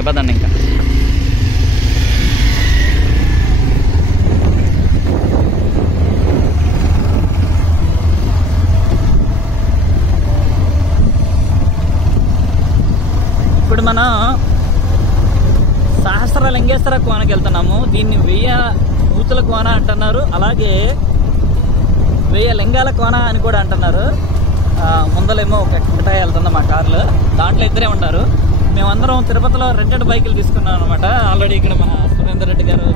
Okay పదండి ఇంకా. ఇప్పుడు మనం సహస్రలింగేశ్వర కోనకి వెళ్తున్నాము. దీన్ని 1000 నూతుల కోన అంటున్నారు, అలాగే 1000 లింగాల కోన అని కూడా అంటున్నారు. ముందలేమో ఒకటే వెళ్తుంది మా కార్లు, దాంట్లో ఇద్దరే ఉంటారు. మేమందరం తిరుపతిలో రెంటెడ్ బైకులు తీసుకున్నాం అనమాట. ఆల్రెడీ ఇక్కడ మన సురేందర్ రెడ్డి గారు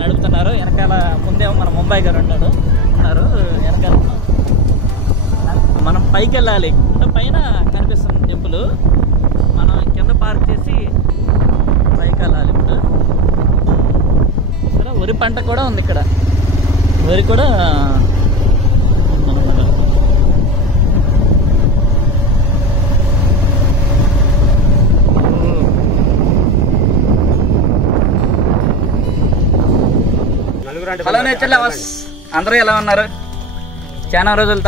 నడుపుతున్నారు, వెనకాల ముందేమో మన ముంబై గారు ఉన్నారు వెనకాల. మనం పైకి వెళ్ళాలి, పైన కనిపిస్తుంది టెంపుల్. మనం కింద పార్క్ చేసి పైకి వెళ్ళాలి. ఇప్పుడు ఇక్కడ వరి పంట కూడా ఉంది, ఇక్కడ వరి కూడా హలో నేచర్ లవర్స్, అందరూ ఎలా ఉన్నారు? చాలా రోజులు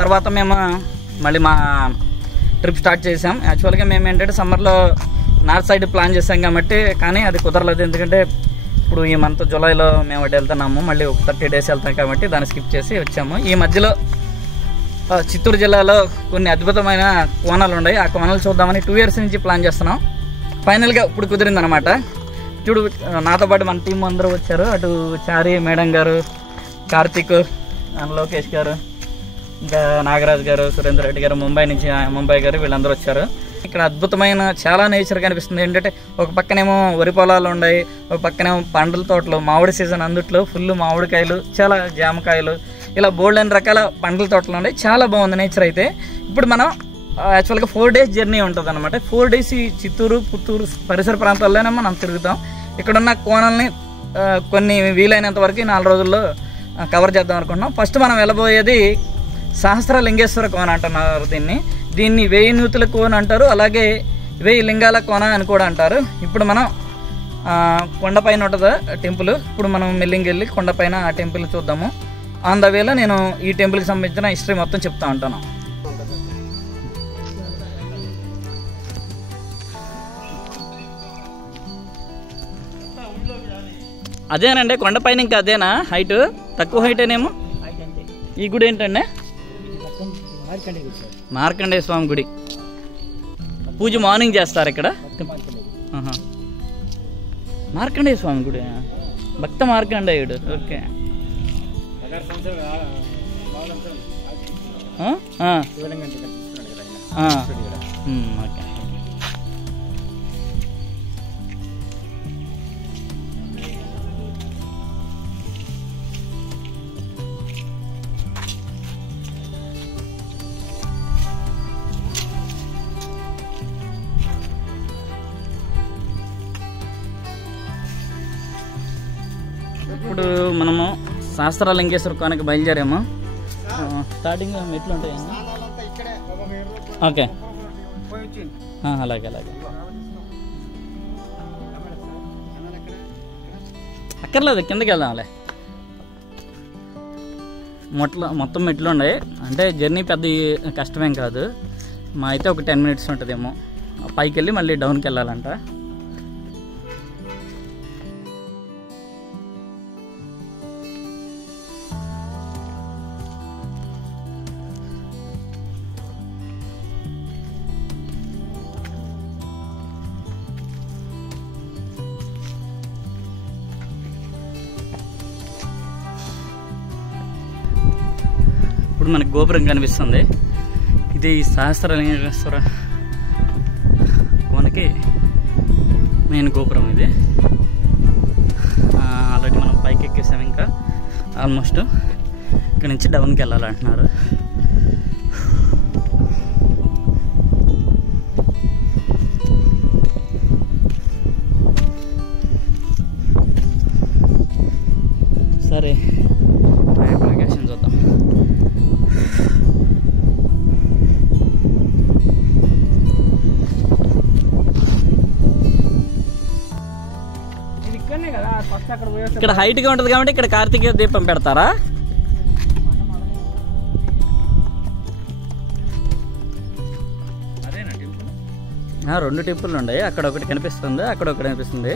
తర్వాత మేము మళ్ళీ మా ట్రిప్ స్టార్ట్ చేసాం. యాక్చువల్గా మేము ఏంటంటే సమ్మర్లో నార్త్ సైడ్ ప్లాన్ చేసాం కాబట్టి, కానీ అది కుదరలేదు. ఎందుకంటే ఇప్పుడు ఈ మంత్ జూలైలో మేము అటు వెళ్తున్నాము, మళ్ళీ ఒక 30 days వెళ్తాం కాబట్టి దాన్ని స్కిప్ చేసి వచ్చాము. ఈ మధ్యలో చిత్తూరు జిల్లాలో కొన్ని అద్భుతమైన కోణాలు ఉన్నాయి, ఆ కోణాలు చూద్దామని 2 years నుంచి ప్లాన్ చేస్తున్నాం. ఫైనల్గా ఇప్పుడు కుదిరిందనమాట. చూడు, నాతో పాటు మన టీం అందరూ వచ్చారు. అటు చారి మేడం గారు, కార్తిక్, లోకేష్ గారు, ఇంకా నాగరాజు గారు, సురేందర్ రెడ్డి గారు, ముంబై గారు, వీళ్ళందరూ వచ్చారు. ఇక్కడ అద్భుతమైన చాలా నేచర్ కనిపిస్తుంది. ఏంటంటే ఒక పక్కనేమో వరి పొలాలు ఉన్నాయి, ఒక పక్కనేమో పండ్ల తోటలు, మామిడి సీజన్, అందుట్లో ఫుల్ మామిడికాయలు, చాలా జామకాయలు, ఇలా బోల్డెన్ రకాల పండ్ల తోటలు ఉన్నాయి. చాలా బాగుంది నేచర్. అయితే ఇప్పుడు మనం యాక్చువల్గా 4 days జర్నీ ఉంటుంది అనమాట. 4 days ఈ చిత్తూరు, పుత్తూరు పరిసర ప్రాంతాల్లోనే మనం తిరుగుతాం. ఇక్కడున్న కోణాలని కొన్ని వీలైనంత వరకు 4 రోజుల్లో కవర్ చేద్దాం అనుకుంటున్నాం. ఫస్ట్ మనం వెళ్ళబోయేది సహస్రలింగేశ్వర కోన అంటున్నారు. దీన్ని 1000 నూతుల కోన అంటారు, అలాగే 1000 లింగాల కోన అని కూడా అంటారు. ఇప్పుడు మనం కొండపైన ఉంటుంది టెంపుల్. ఇప్పుడు మనం మెల్లింగ్ వెళ్ళి కొండపైన ఆ టెంపుల్ చూద్దాము. ఆన్ ద వేలో నేను ఈ టెంపుల్కి సంబంధించిన హిస్టరీ మొత్తం చెప్తా ఉంటాను. అదేనండి కొండపైన, ఇంకా అదేనా హైట్? తక్కువ హైట్ ఏనేమో. ఈ గుడి ఏంటండి? మార్కండేయ స్వామి గుడి. పూజ మార్నింగ్ చేస్తారు ఇక్కడ. మార్కండేయ స్వామి గుడి, భక్త మార్కండేయుడు. Okay, okay. ఇప్పుడు మనము సహస్రలింగేశ్వర కోనకి బయలుదేరాము. స్టార్టింగ్ మెట్లు ఉంటాయండి. ఓకే, అలాగే అక్కర్లేదు, కిందకి వెళ్దాంలే. మొత్తం మెట్లు ఉన్నాయి, అంటే జర్నీ పెద్ద కష్టమేం కాదు. మా అయితే ఒక 10 minutes ఉంటుందేమో. పైకి వెళ్ళి మళ్ళీ డౌన్కి వెళ్ళాలంట. ఇప్పుడు మనకి గోపురం కనిపిస్తుంది. ఇది సహస్రలింగేశ్వర కోనకి మెయిన్ గోపురం ఇది. ఆల్రెడీ మనం పైకి ఎక్కేసాం, ఇంకా ఆల్మోస్ట్ ఇక్కడ నుంచి డౌన్కి వెళ్ళాలంటున్నారు. సరే లొకేషన్ చూద్దాం. ఇక్కడ హైట్గా ఉంటుంది కాబట్టి ఇక్కడ కార్తీక దీపం పెడతారా? 2 టెంపుల్ ఉన్నాయి. అక్కడ ఒకటి కనిపిస్తుంది, అక్కడ ఒకటి కనిపిస్తుంది.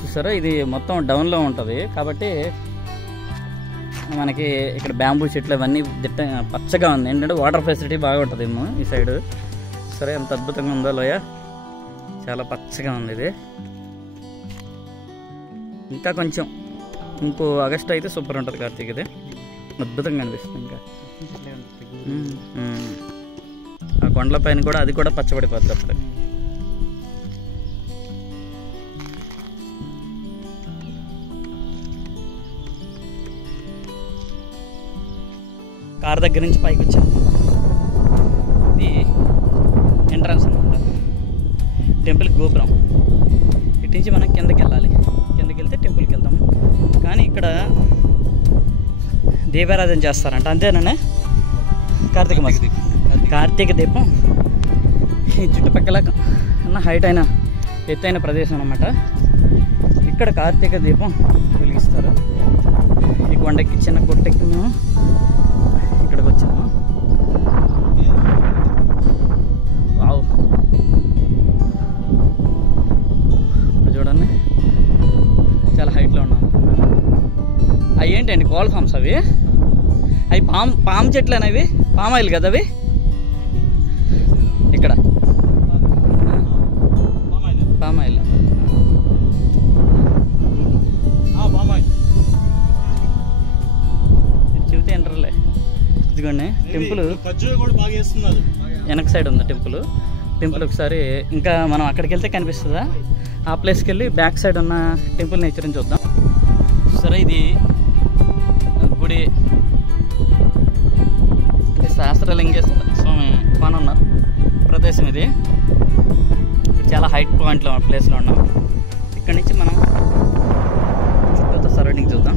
చూసారా, ఇది మొత్తం డౌన్లో ఉంటుంది కాబట్టి మనకి ఇక్కడ బ్యాంబూ చెట్లు అవన్నీ పచ్చగా ఉంది. ఏంటంటే వాటర్ ఫెసిలిటీ బాగా ఉంటుంది ఏమో ఈ సైడ్. సరే, ఎంత అద్భుతంగా ఉందో లోయ, చాలా పచ్చగా ఉంది ఇది. ఇంకా కొంచెం ఇంకో ఆగస్ట్ అయితే సూపర్ ఉంటుంది కార్తీక్. ఇది అద్భుతంగా అనిపిస్తుంది. ఇంకా ఆ కొండల పైన కూడా అది కూడా పచ్చబడిపోద్ది అప్పుడు. కార్ దగ్గర నుంచి పైకి వచ్చాము. ఇది ఎంట్రన్స్ అనమాట టెంపుల్ గోపురం. ఇటు నుంచి మనం కిందకి వెళ్ళాలి. కిందకి వెళ్తే టెంపుల్కి వెళ్తాము. కానీ ఇక్కడ దీపారాధన చేస్తారంట, అంతేనా? కార్తీక దీపం ఈ చుట్టుపక్కల ఉన్న హైట్ అయిన ఎత్తైన ప్రదేశం అన్నమాట. ఇక్కడ కార్తీక దీపం వెలిగిస్తారు. ఈ కొండకి చిన్న గుట్టకి మేము ఇక్కడికి వచ్చాము. వావ్, చూడండి చాలా హైట్లో ఉన్నాం. అవి ఏంటండి కోల్ ఫామ్స్? అవి పామ్ చెట్లు అనేవి పామ్ ఆయిల్ కదా అవి. ఇక్కడ పామ్ ఆయిల్ చెబితే ఎంటర్లే. ఇదిగోండి టెంపుల్ వెనక సైడ్ ఉంది టెంపుల్ ఒకసారి ఇంకా మనం అక్కడికి వెళ్తే కనిపిస్తుందా? ఆ ప్లేస్కి వెళ్ళి బ్యాక్ సైడ్ ఉన్న టెంపుల్ నేచర్ని చూద్దాం. సరే, ఇది గుడి సహస్రలింగేశ్వర స్వామి కొనున్న ప్రదేశం ఇది. చాలా హైట్ పాయింట్లో ప్లేస్లో ఉన్నాం. ఇక్కడి నుంచి మనం చుట్టూ సరౌండింగ్ చూద్దాం.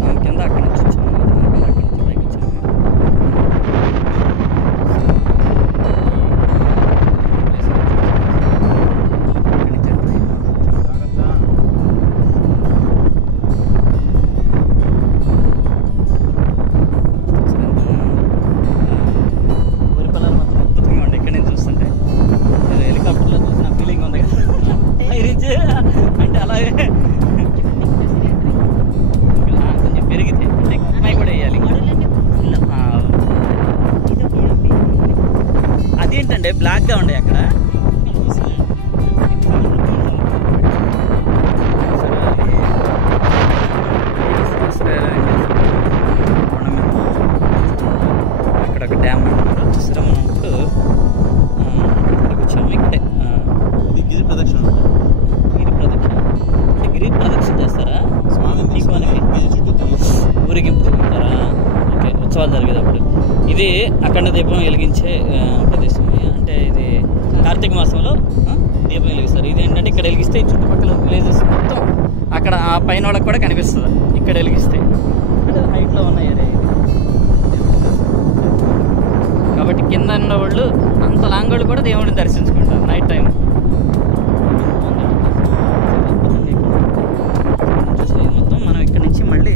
మనం కింద అక్కడి నుంచి వచ్చాము, అక్కడి నుంచి పైకి వచ్చాము. అంటే అలాగే కొంచెం పెరిగితే అమ్మాయి కూడా వేయాలి. అదేంటండి బ్లాక్గా ఉండే అక్కడ? ఇక్కడ ఒక డ్యామ్ చూసారా మనం. ఇప్పుడు ఇక్కడికి వచ్చాము. ఇక్కడే గిరి ప్రదక్షిణ చేస్తారా ఊరేగింపు తిరుగుతారా? ఓకే, ఉత్సవాలు జరిగేటప్పుడు. ఇది అఖండ దీపం వెలిగించే ప్రదేశం. అంటే ఇది కార్తీక మాసంలో దీపం వెలిగిస్తారు. ఇది ఏంటంటే ఇక్కడ వెలిగిస్తే ఈ చుట్టుపక్కల విలేజెస్ మొత్తం అక్కడ ఆ పైన వాళ్ళకి కూడా కనిపిస్తుంది ఇక్కడ వెలిగిస్తే. అంటే హైట్లో ఉన్న ఏరియా ఇది కాబట్టి కింద ఉన్న వాళ్ళు అంత లాంగ్ వాళ్ళు కూడా దేవుడిని దర్శించుకుంటారు నైట్ టైం. మొత్తం మనం ఇక్కడ నుంచి మళ్ళీ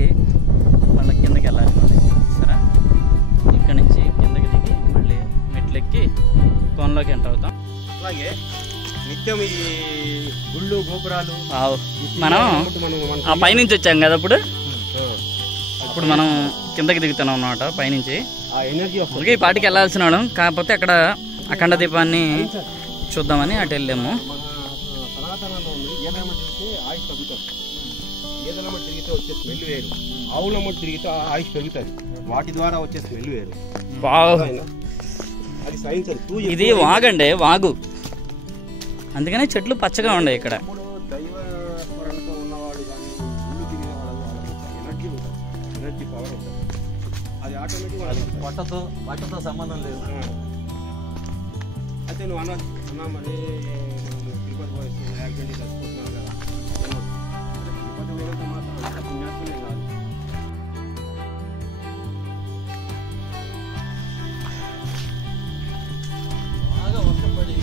కిందకి వెళ్ళాలి. సరే, ఇక్కడ నుంచి కిందకి దిగి మళ్ళీ మెట్లెక్కి కోనలోకి ఎంటర్ అవుతాం. అలాగే నిత్యం ఈ గుళ్ళు గోపురాలు మనం ఆ పైనుంచి వచ్చాం కదా. ఇప్పుడు మనం కిందకి దిగుతున్నాం అన్నమాట పైనుంచి. ఈ పాటికి వెళ్ళాల్సిన వాళ్ళం, కాకపోతే అక్కడ అఖండ దీపాన్ని చూద్దామని అటు వెళ్ళాము. ఏదైనా తిరిగితే వచ్చే స్మెల్ వేరు, ఆవులమ్మ తిరిగితే ఆయుష్ పెరుగుతుంది. వాటి ద్వారా వచ్చే స్మెల్ వేరు. అది సైన్స్. ఇది వాగండి, వాగు, అందుకనే చెట్లు పచ్చగా ఉన్నాయి ఇక్కడ. దైవ స్మరణతో ఉన్నవాడు కానీ ఇల్లు తిరిగిన వాళ్ళు ఎనర్జీ ఉంటుంది, ఎనర్జీ పవర్ ఉంటుంది. అది ఆటోమేటిక్ వాటితో సంబంధం లేదు. అయితే నువ్వు అన్నా మరి తిరుపతి పోయి యాక్సిడెంట్ చచ్చిపోతున్నావు కదా, తిరుపతి పోయినంత మాత్రం పుణ్యాత్మనే కాదు. బాగా వర్షపడి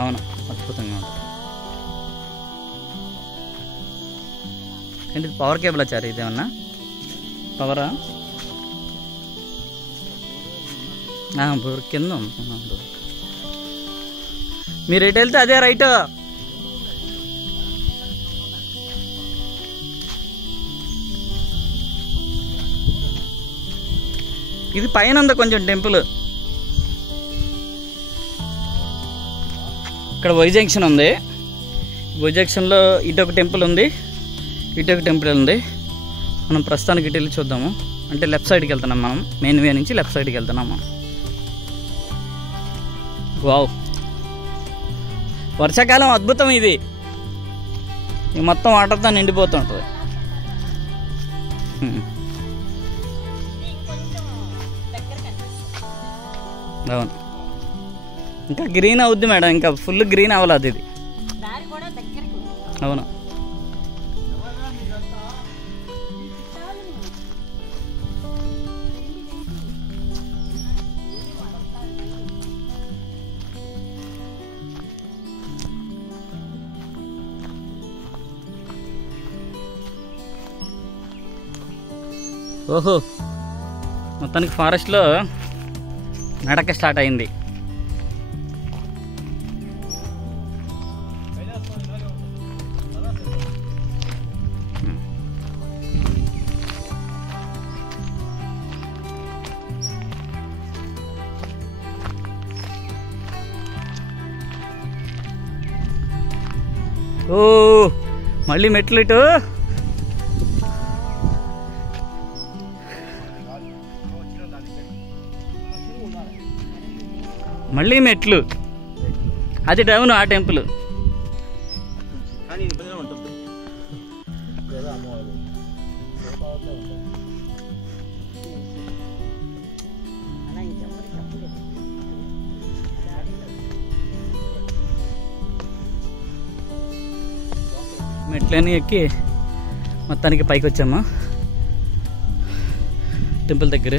అవును, అద్భుతంగా ఉంటుంది. ఏంటి పవర్ కేబుల్ వచ్చారు? ఇదేమన్నా పవరా? బోర్ కింద మీరు ఎటు వెళ్తే అదే రైట్. ఇది పైన ఉంది కొంచెం టెంపుల్. ఇక్కడ వై జంక్షన్ ఉంది. వై జంక్షన్లో ఇటు ఒక టెంపుల్ ఉంది, ఇటు ఒక టెంపుల్ ఉంది. మనం ప్రస్తుతానికి ఇటు వెళ్ళి చూద్దాము. అంటే లెఫ్ట్ సైడ్కి వెళ్తున్నాం మనం, మెయిన్ వే నుంచి లెఫ్ట్ సైడ్కి వెళ్తున్నాము. వావ్, వర్షాకాలం అద్భుతం ఇది. ఈ మొత్తం వాటర్తో నిండిపోతుంటుంది. అవును, ఇంకా గ్రీన్ అవుద్ది మేడం, ఇంకా ఫుల్ గ్రీన్ అవ్వలేదు ఇది. అవును, ఓహో మొత్తానికి ఫారెస్ట్లో నడక స్టార్ట్ అయింది. ఓ మళ్ళీ మెట్లు ఇటు. మళ్ళీ మెట్లు. అది డౌన్ ఆ టెంపుల్. మెట్లని ఎక్కి మొత్తానికి పైకి వచ్చాము టెంపుల్ దగ్గర.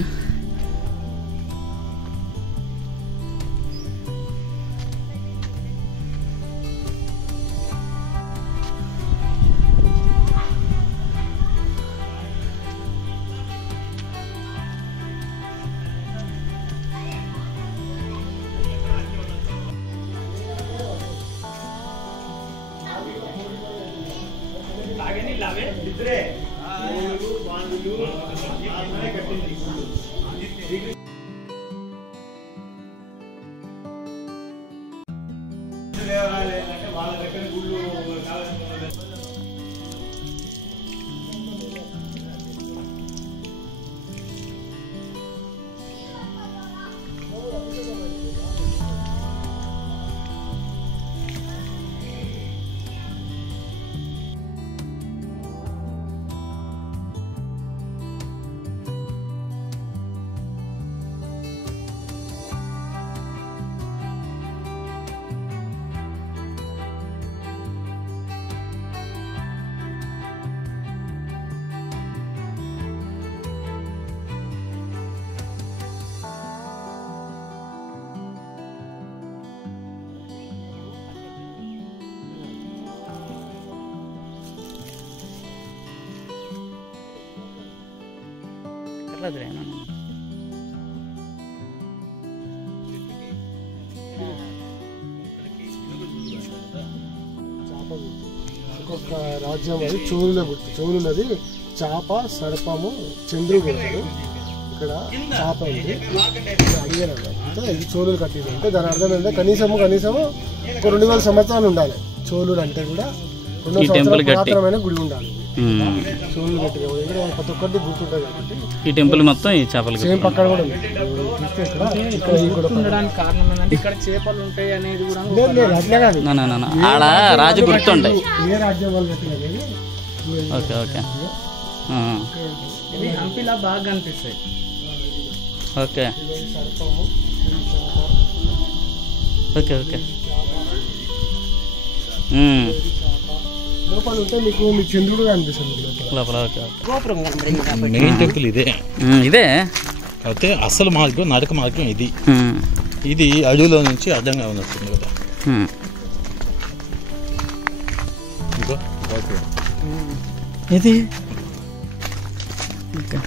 ఒక్కొక్క రాజ్యం అది చోళుల గుర్తు. చోళులది చాప, సర్పము, చంద్రుడు పెడతారు. ఇక్కడ చాప ఉంది, అడిగారు అన్నమాట. ఇది చోళులు కట్టింది అంటే దాని అర్థం ఏంటంటే కనీసము ఒక 2000 సంవత్సరాలు ఉండాలి. చోళుడు అంటే కూడా 200 సంవత్సరాల పురాతనమైన గుడి ఉండాలి. చోళులు కట్టిన ప్రతి ఒక్కటి గుర్తుంటుంది కాబట్టి ఈ టెంపుల్ మొత్తం ఈ చేపలు సేమ్ పక్కన కూడా ఉంది. కారణం ఏంటంటే ఇక్కడ చేపలు ఉంటాయి అనేది కూడా అట్లా కాదు, ఆడ రాజు గుర్తుంటాయి. ఏ రాజ్యం వాళ్ళు కట్టినది. ఓకే ఓకే ఇది హంపిలా బాగా కనిపిస్తాయి. ఓకే ఓకే ఓకే లోపల ఉంటే మీకు చంద్రుడు కనిపిస్తుంది లోపల. ఓకే మెయిన్ టెంపుల్ ఇదే. ఇదే అయితే అసలు మార్గం నడక మార్గం ఇది. ఇది అడవిలో నుంచి అడ్డంగా ఉన్నట్టుంది కదా. ఇంకో ఇది ఓకే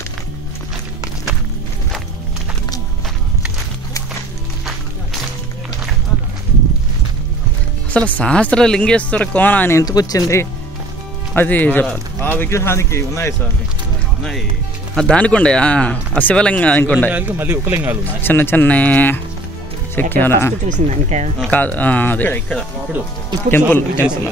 అసలు సహస్ర లింగేశ్వర కోన ఆయన ఎందుకు వచ్చింది అది చెప్పాలి. ఆ విగ్రహానికి ఉన్నాయి సార్, ఉన్నాయి. దానికి ఉండే ఆ శివలింగం ఇంకొండే, మళ్ళీ ఉపలింగాలు ఉన్నాయి చిన్న చిన్న చెక్కారు కాదు అదే టెంపుల్ టెంపుల్.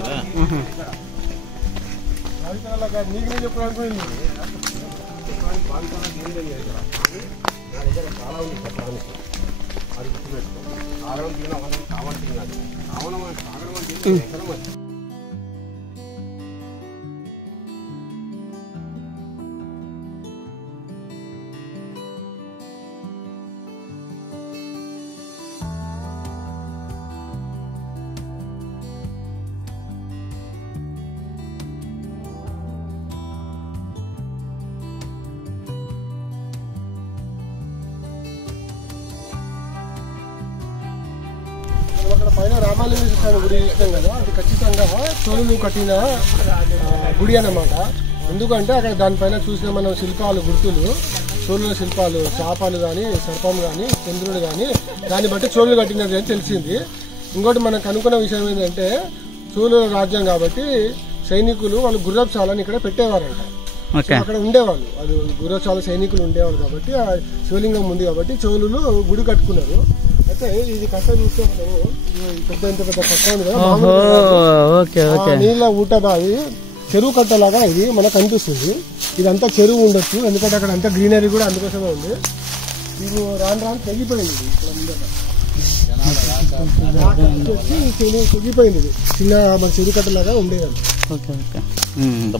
అక్కడ పైన రామాలింగేశ్వర స్వామి గుడి చూస్తాం కదా, అది ఖచ్చితంగా చోళులు కట్టిన గుడి అన్నమాట. ఎందుకంటే అక్కడ దానిపైన చూసిన మనం శిల్పాలు, గుర్తులు, చోళుల శిల్పాలు, చాపలు కానీ, సర్పం కానీ, చంద్రుడు కానీ, దాన్ని బట్టి చోళులు కట్టినది అని తెలిసింది. ఇంకోటి మనకు అనుకున్న విషయం ఏంటంటే చోళుల రాజ్యం కాబట్టి సైనికులు వాళ్ళు గుర్రపుశాలని ఇక్కడ పెట్టేవారంట. అక్కడ ఉండేవాళ్ళు, అది గుర్రపుశాల సైనికులు ఉండేవాళ్ళు కాబట్టి ఆ శివలింగం ఉంది కాబట్టి చోళులు గుడి కట్టుకున్నారు. అయితే ఇది కట్ట చూస్తే మనము పెద్ద ఇంత పెద్ద కట్ట ఉంది కదా, నీళ్ళ ఊట బావి చెరువు కట్టలాగా ఇది మనకు అనిపిస్తుంది. ఇదంతా చెరువు ఉండొచ్చు, ఎందుకంటే అక్కడ అంతా గ్రీనరీ కూడా అందుకోసమే ఉంది. ఇది రాను తెగిపోయింది, ఇక్కడ ముందట తెగిపోయింది. ఇది చిన్న మన చెరువు కట్టలాగా ఉండేది.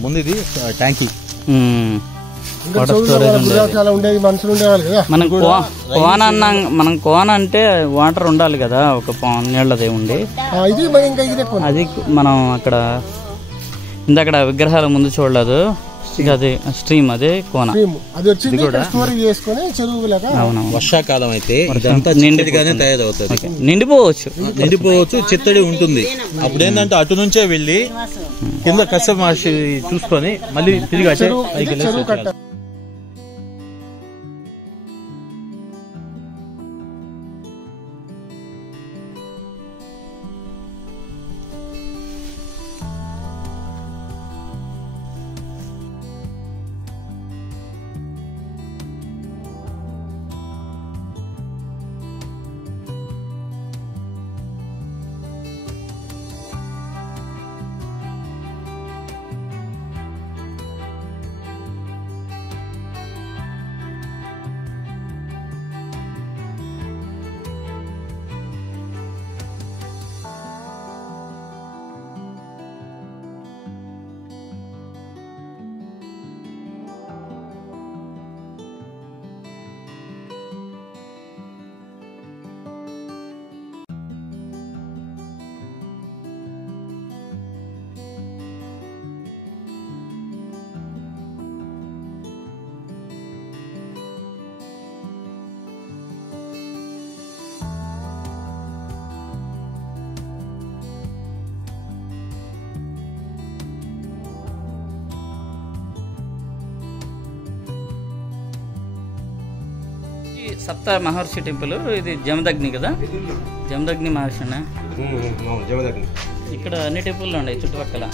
ముందు ఇది ట్యాంకీ, చాలా ఉండేది, మనుషులు ఉండేవాళ్ళు కదా. మనం కోన అంటే వాటర్ ఉండాలి కదా, ఒక నీళ్ళదే ఉండి. ఇది ఇంకా అది మనం అక్కడ ఇందక్కడ విగ్రహాల ముందు చూడలేదు, అది స్ట్రీమ్, అదే కోన. అది వచ్చి స్టోరీ చేసుకొని చెరువు లాగా. వర్షాకాలం అయితే నిండిగానే తయారవుతుంది, నిండిపోవచ్చు, చిత్తడి ఉంటుంది. అప్పుడు ఏంటంటే అటు నుంచే వెళ్ళి కింద కశ్యప మహర్షి చూసుకొని మళ్ళీ తిరిగి చెరువు కట్ట. సప్త మహర్షి టెంపుల్, ఇది జమదగ్ని కదా, జమదగ్ని మహర్షి. ఇక్కడ అన్ని టెంపుల్ ఉన్నాయి చుట్టుపక్కల.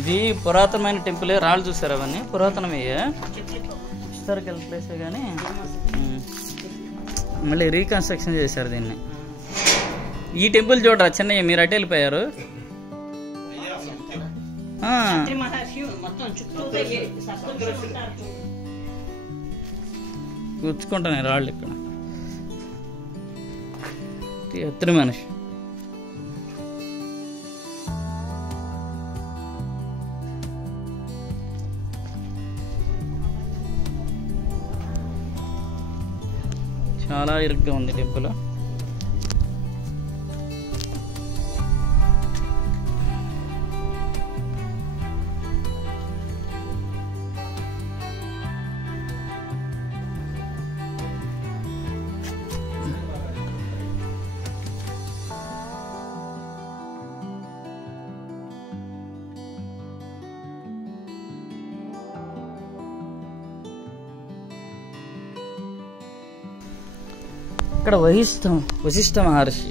ఇది పురాతనమైన టెంపులే, రాళ్ళు చూసారు అవన్నీ పురాతనమయ్యే, హిస్టారికల్ ప్లేసే కానీ మళ్ళీ రీకన్స్ట్రక్షన్ చేశారు దీన్ని. ఈ టెంపుల్ చూడరా చెన్నయ్య, మీరు అటు వెళ్ళిపోయారు. కూర్చుకుంటాను రాళ్ళు ఇక్కడ, ఎత్తున మనిషి. చాలా ఇరుగ్గా ఉంది టెంపుల్. ఇక్కడ వశిష్ఠ మహర్షి.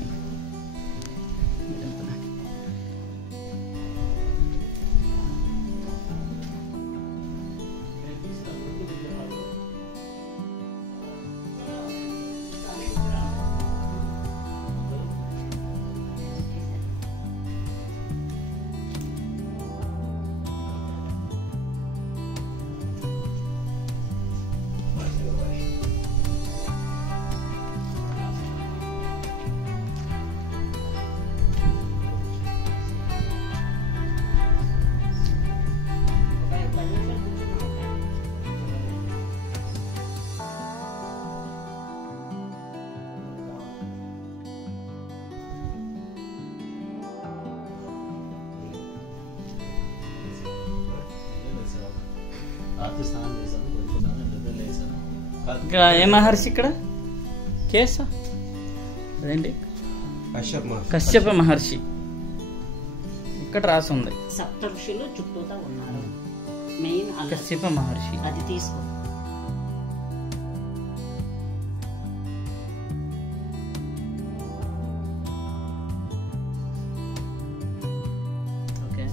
ఇక్కడ ఏ మహర్షి? ఇక్కడ కేసా అదేంటి కశ్యప మహర్షి ఇక్కడ రాసి ఉంది. సప్త ఋషులు చుట్టూతా ఉన్నారు. మెయిన్ కశ్యప మహర్షి. అది తీసుకో. ఓకే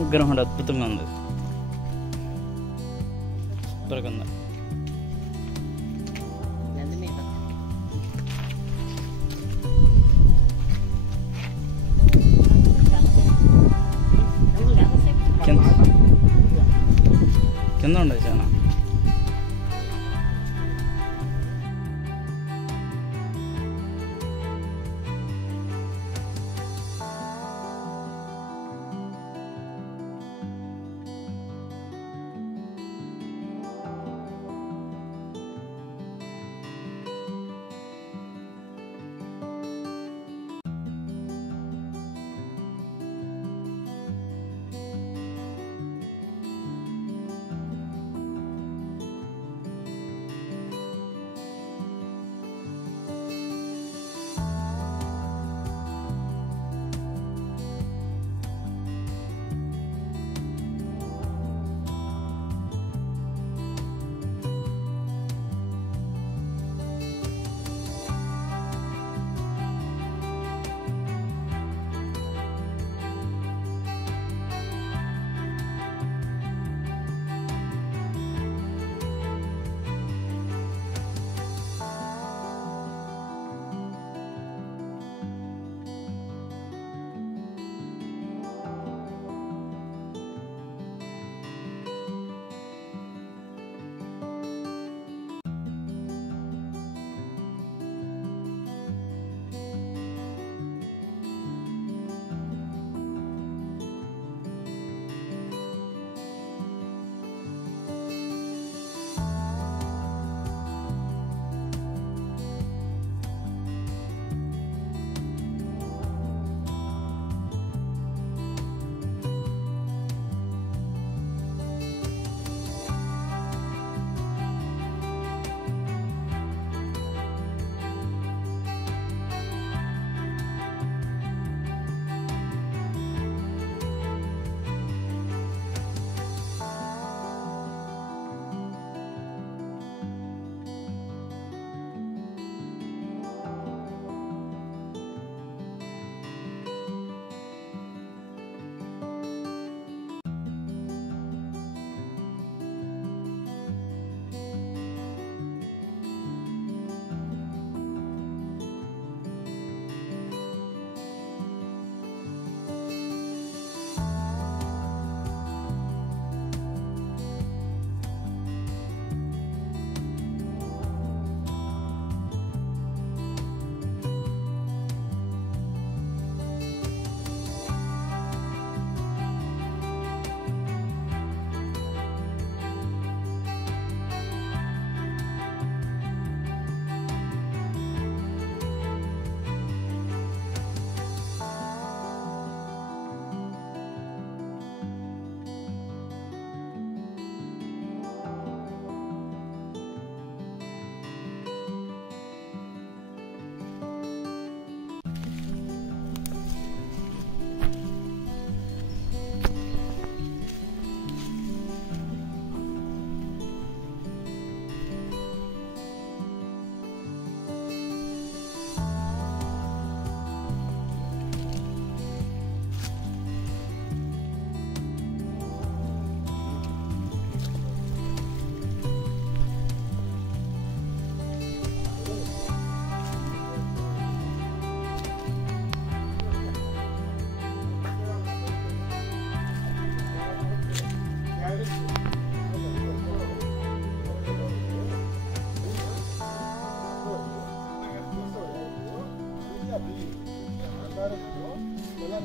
విగ్రహం అద్భుతంగా ఉంది. సూపర్గా ఉంది. కింద ఉండదు చాలా.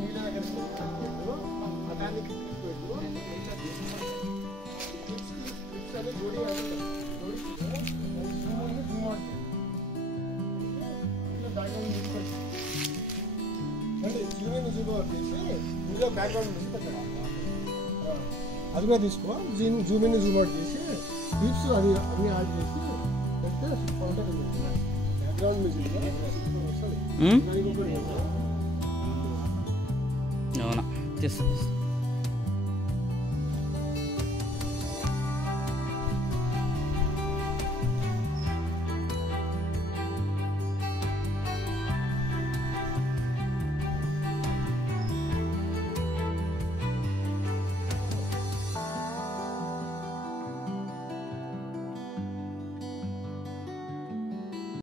నీళ్ళ దగ్గర మెకానిక్ అది కూడా తీసుకో, జూమ్ ఇన్ జూమ్ అవుట్ చేసి క్లిప్స్ అది అన్ని యాడ్ చేసి పెడితే ఉంటుంది. బ్యాక్గ్రౌండ్ మ్యూజిక్ వస్తుంది. అవునా